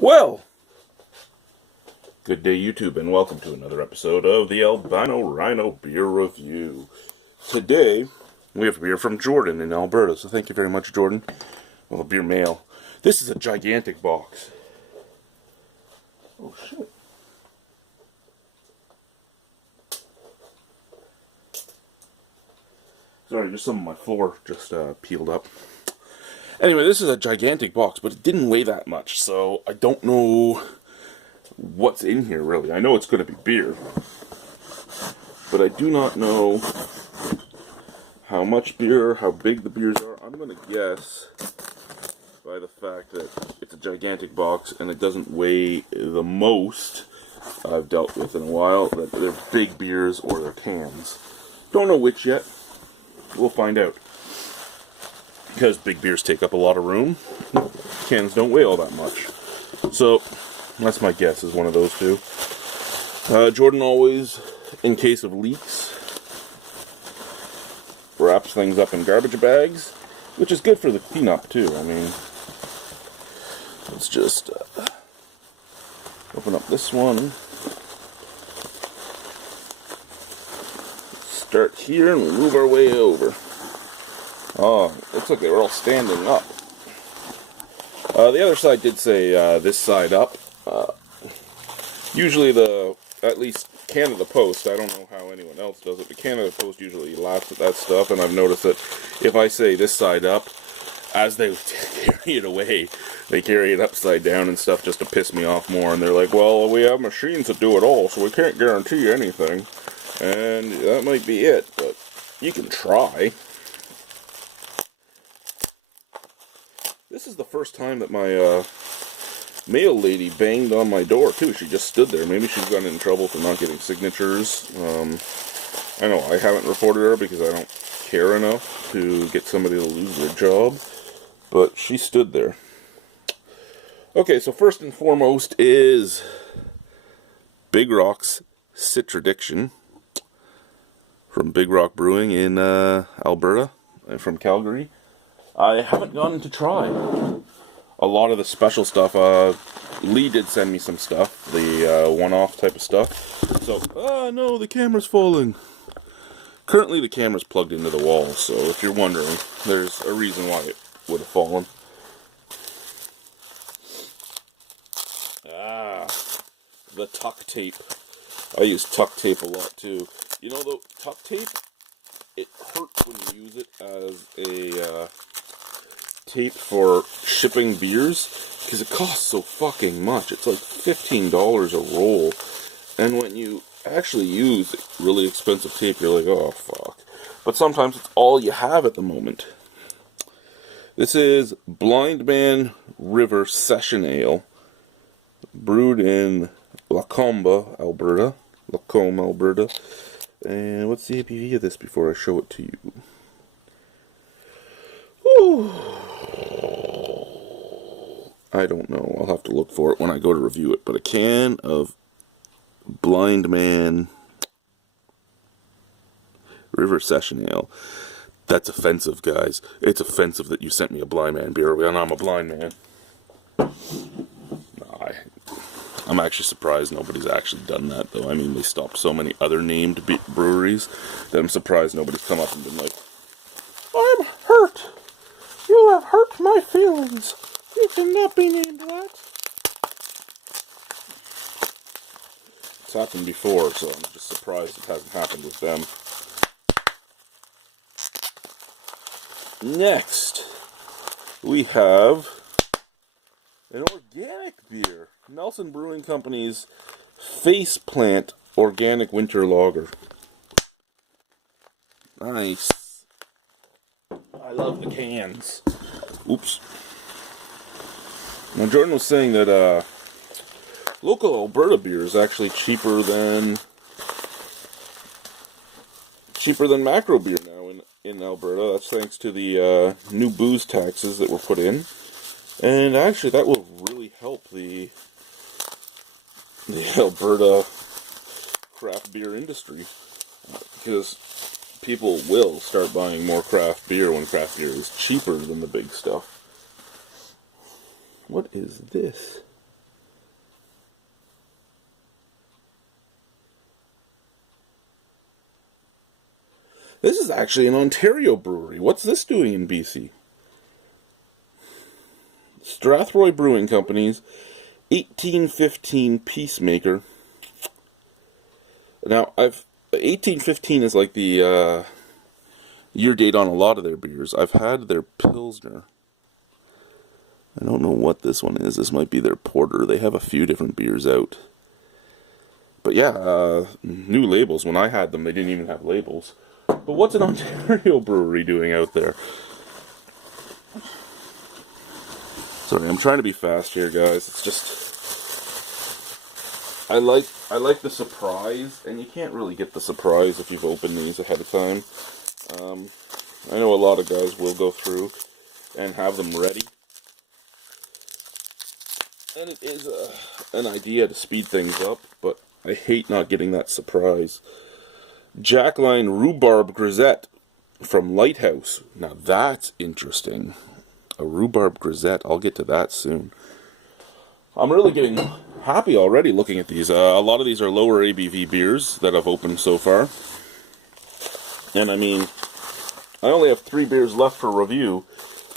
Well, good day YouTube, and welcome to another episode of the Albino Rhino Beer Review. Today, we have beer from Jordan in Alberta, so thank you very much, Jordan. Well, Beermail. This is a gigantic box. Oh, shit. Sorry, just some of my floor just peeled up. Anyway, this is a gigantic box, but it didn't weigh that much, so I don't know what's in here, really. I know it's going to be beer, but I do not know how much beer, how big the beers are. I'm going to guess by the fact that it's a gigantic box and it doesn't weigh the most I've dealt with in a while, that they're big beers or they're cans. Don't know which yet. We'll find out. Because big beers take up a lot of room, cans don't weigh all that much. So, that's my guess, is one of those two. Jordan always, in case of leaks, wraps things up in garbage bags, which is good for the cleanup too. I mean, let's just open up this one. Start here and we'll move our way over. Oh, it's okay, we're all standing up. The other side did say this side up. Usually at least Canada Post, I don't know how anyone else does it, but Canada Post usually laughs at that stuff, and I've noticed that if I say this side up, as they carry it away, they carry it upside down and stuff just to piss me off more, and they're like, well, we have machines that do it all, so we can't guarantee anything. And that might be it, but you can try. This is the first time that my mail lady banged on my door, too. She just stood there. Maybe she's gotten in trouble for not getting signatures. I know I haven't reported her because I don't care enough to get somebody to lose their job. But she stood there. Okay, so first and foremost is Big Rock's Citradiction from Big Rock Brewing in Alberta, from Calgary. I haven't gotten to try a lot of the special stuff. Lee did send me some stuff, the one-off type of stuff. So, no, the camera's falling. Currently the camera's plugged into the wall, so if you're wondering, there's a reason why it would have fallen. The tuck tape. I use tuck tape a lot too. You know, though, tuck tape, it hurts when you use it as a tape for shipping beers, because it costs so fucking much. It's like $15 a roll, and when you actually use really expensive tape, you're like, oh fuck. But sometimes it's all you have at the moment. This is Blind Man River Session Ale, brewed in Lacombe, Alberta. And what's the ABV of this before I show it to you? Whew. I don't know. I'll have to look for it when I go to review it. But a can of Blind Man River Session Ale. That's offensive, guys. It's offensive that you sent me a Blind Man beer when I'm a blind man. I'm actually surprised nobody's actually done that, though. I mean, they stopped so many other named breweries that I'm surprised nobody's come up and been like, I'm hurt. You have hurt my feelings. You cannot be named that. It's happened before, so I'm just surprised it hasn't happened with them. Next, we have an organic beer. Nelson Brewing Company's Faceplant Organic Winter Lager. Nice. I love the cans. Oops. Now, Jordan was saying that local Alberta beer is actually cheaper than macro beer now in Alberta. That's thanks to the new booze taxes that were put in. And actually, that will really help the Alberta craft beer industry, because people will start buying more craft beer when craft beer is cheaper than the big stuff. What is this? This is actually an Ontario brewery. What's this doing in BC? Strathroy Brewing Company's 1815 Peacemaker. Now, 1815 is like the year date on a lot of their beers. I've had their Pilsner. I don't know what this one is. This might be their porter. They have a few different beers out. But yeah, new labels. When I had them, they didn't even have labels. But what's an Ontario brewery doing out there? Sorry, I'm trying to be fast here, guys. It's just I like the surprise, and you can't really get the surprise if you've opened these ahead of time. I know a lot of guys will go through and have them ready, and it is an idea to speed things up, but I hate not getting that surprise. Jackline Rhubarb Grisette from Lighthouse. Now that's interesting. A rhubarb grisette. I'll get to that soon. I'm really getting happy already looking at these. A lot of these are lower ABV beers that I've opened so far. And I mean, I only have 3 beers left for review,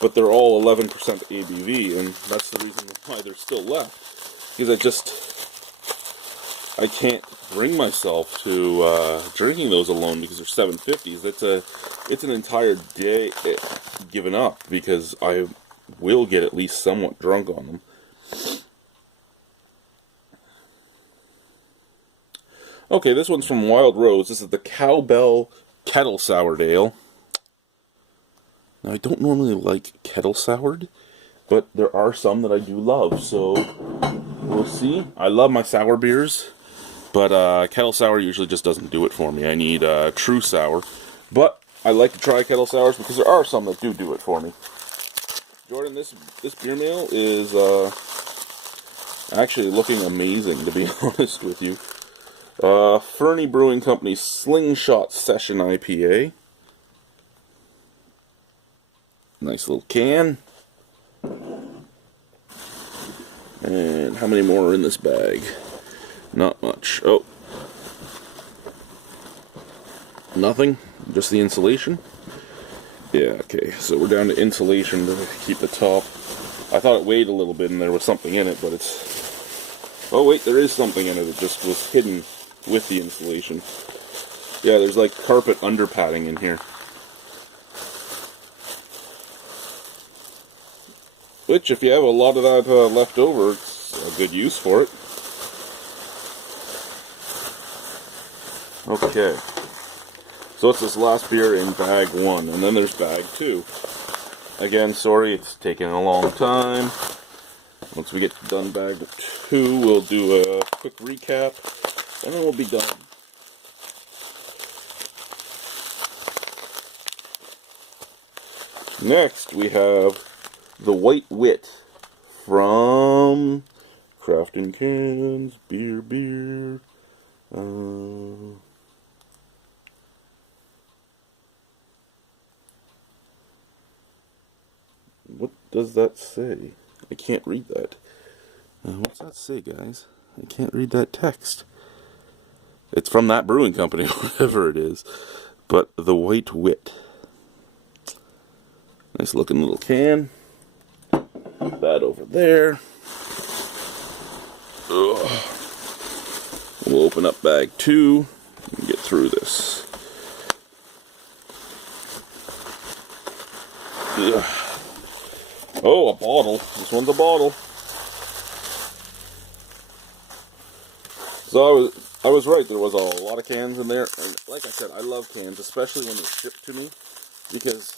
but they're all 11% ABV, and that's the reason why they're still left. Because I can't bring myself to drinking those alone because they're 750s. It's an entire day given up because I will get at least somewhat drunk on them. Okay, this one's from Wild Rose. This is the Cowbell Kettle Soured Ale. Now, I don't normally like kettle soured, but there are some that I do love, so we'll see. I love my sour beers, but kettle sour usually just doesn't do it for me. I need true sour, but I like to try kettle sours because there are some that do it for me. Jordan, this Beermail is actually looking amazing, to be honest with you. Fernie Brewing Company Slingshot Session IPA. Nice little can. And how many more are in this bag? Not much. Oh. Nothing? Just the insulation? Yeah, okay. So we're down to insulation to keep the top. I thought it weighed a little bit and there was something in it, but it's... Oh wait, there is something in it. It just was hidden with the insulation. Yeah, there's like carpet underpadding in here. Which, if you have a lot of that left over, it's a good use for it. Okay. So it's this last beer in bag 1, and then there's bag 2. Again, sorry, it's taking a long time. Once we get done bag 2, we'll do a quick recap, and then we'll be done. Next, we have the White Wit from Craftin' Cans, Beer. What does that say? I can't read that. What's that say, guys? I can't read that text. It's from that brewing company, whatever it is. But the White Wit. Nice looking little can. That over there. Ugh. We'll open up bag 2 and get through this. Ugh. Oh, a bottle. This one's a bottle. So I was right. There was a lot of cans in there. And like I said, I love cans, especially when they're shipped to me, because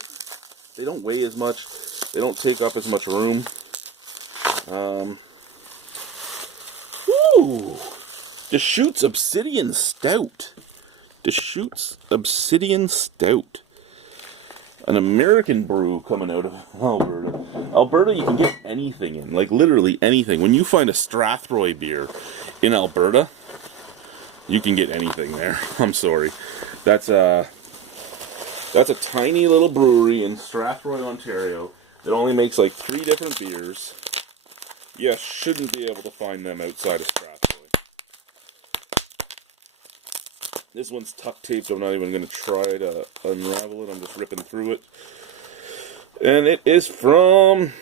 they don't weigh as much. They don't take up as much room. Deschutes Obsidian Stout. Deschutes Obsidian Stout. An American brew coming out of Alberta. Alberta, you can get anything in. Like, literally anything. When you find a Strathroy beer in Alberta, you can get anything there. I'm sorry. That's a tiny little brewery in Strathroy, Ontario that only makes like 3 different beers. You shouldn't be able to find them outside of Strathroy. This one's tuck taped. I'm not even going to try to unravel it. I'm just ripping through it. And it is from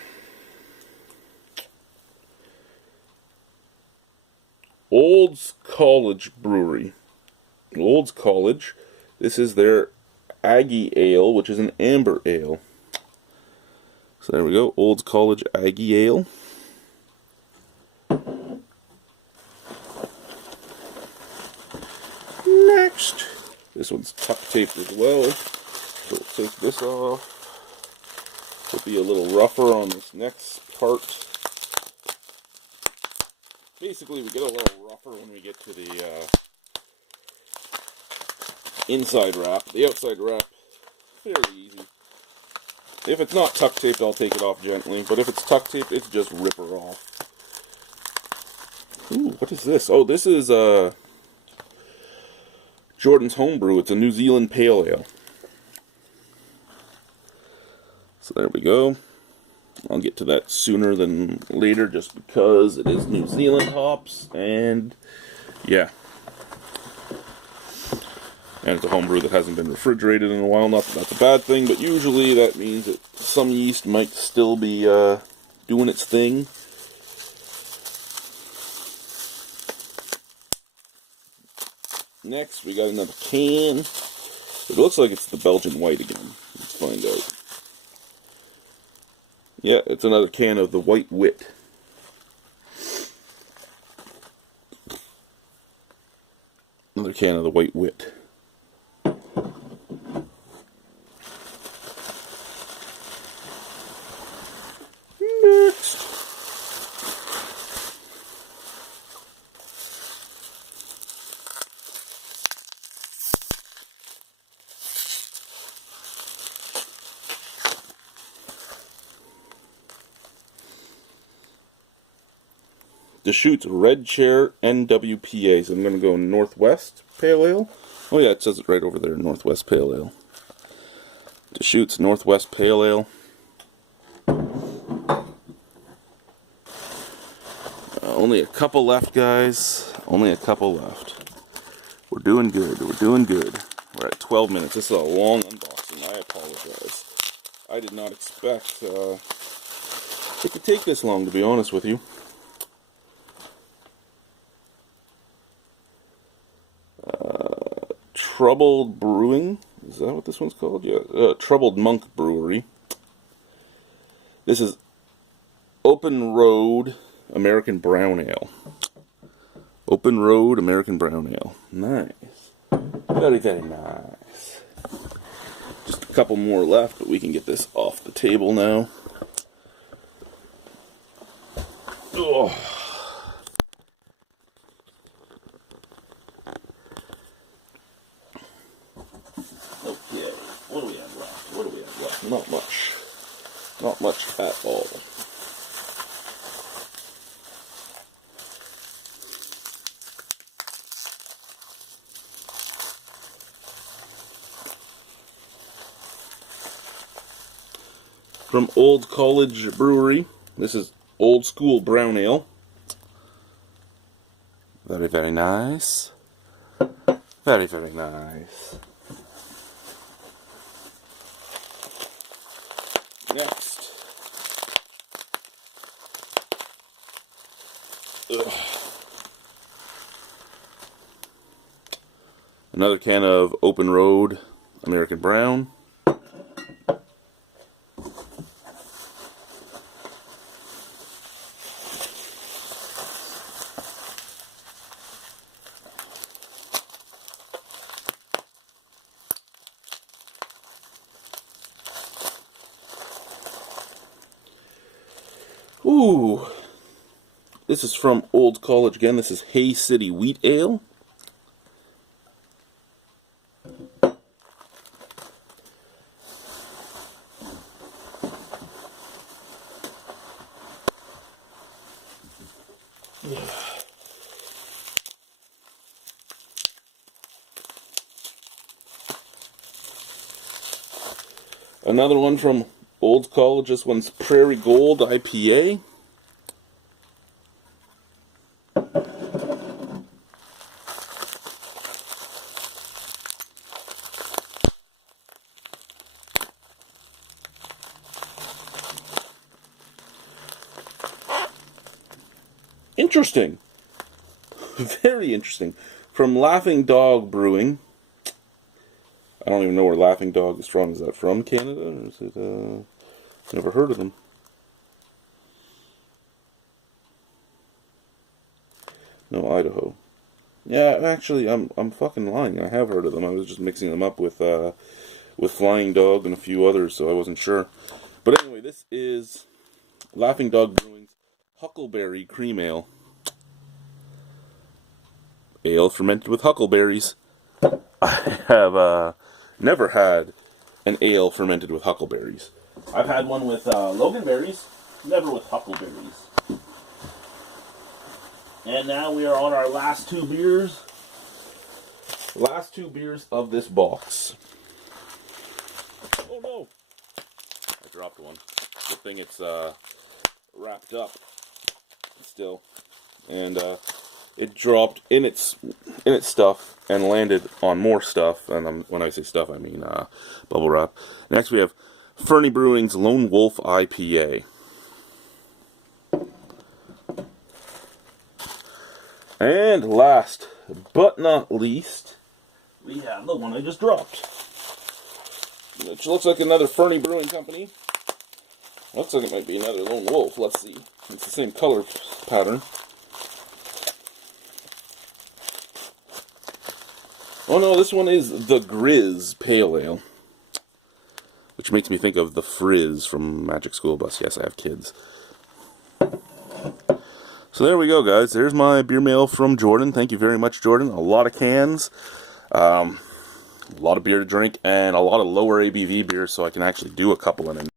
Olds College Brewery. Olds College. This is their Aggie Ale, which is an amber ale. So there we go. Olds College Aggie Ale. Next. This one's tuck taped as well. So we'll take this off. It'll be a little rougher on this next part. Basically, we get a little rougher when we get to the inside wrap. The outside wrap, fairly easy. If it's not tuck taped, I'll take it off gently. But if it's tuck taped, it's just rip her off. Ooh, what is this? Oh, this is Jordan's Homebrew. It's a New Zealand Pale Ale. So there we go. I'll get to that sooner than later just because it is New Zealand hops, and yeah. And it's a homebrew that hasn't been refrigerated in a while. Not that that's a bad thing, but usually that means that some yeast might still be doing its thing. Next, we got another can. It looks like it's the Belgian White again. Let's find out. Yeah, it's another can of the White Wit. Another can of the White Wit. Next. Deschutes Red Chair NWPA. So I'm going to go Northwest Pale Ale. Oh yeah, it says it right over there, Northwest Pale Ale. Deschutes Northwest Pale Ale. Only a couple left, guys. Only a couple left. We're doing good. We're doing good. We're at 12 minutes. This is a long unboxing. I apologize. I did not expect it to take this long, to be honest with you. Troubled Brewing. Is that what this one's called? Yeah. Troubled Monk Brewery. This is Open Road American Brown Ale. Open Road American Brown Ale. Nice. Very, very nice. Just a couple more left, but we can get this off the table now. Oh. Okay, what do we have left? What do we have left? Not much. Not much at all. From Old College Brewery, this is Old School Brown Ale. Very, very nice. Very, very nice. Next. Ugh. Another can of Open Road American Brown. Ooh, this is from Old College again. This is Hay City Wheat Ale. Another one from Old College. This one's Prairie Gold IPA. Interesting. Very interesting. From Laughing Dog Brewing. I don't even know where Laughing Dog is from. Is that from Canada? Or is it, never heard of them. No, Idaho. Yeah, actually, I'm fucking lying. I have heard of them. I was just mixing them up with Flying Dog and a few others, so I wasn't sure. But anyway, this is Laughing Dog Brewing's Huckleberry Cream Ale. Ale fermented with huckleberries. I have never had an ale fermented with huckleberries. I've had one with loganberries, never with huckleberries. And now we are on our last two beers. Last two beers of this box. Oh no! I dropped one. Good thing it's wrapped up still. And it dropped in its stuff and landed on more stuff. And when I say stuff, I mean bubble wrap. Next we have Fernie Brewing's Lone Wolf IPA. And last but not least, we have the one I just dropped. Which looks like another Fernie Brewing Company. Looks like it might be another Lone Wolf. Let's see. It's the same color pattern. Oh no, this one is the Grizz Pale Ale. Which makes me think of the Frizz from Magic School Bus. Yes, I have kids. So there we go, guys. There's my beer mail from Jordan. Thank you very much, Jordan. A lot of cans, a lot of beer to drink, and a lot of lower ABV beers, so I can actually do a couple in a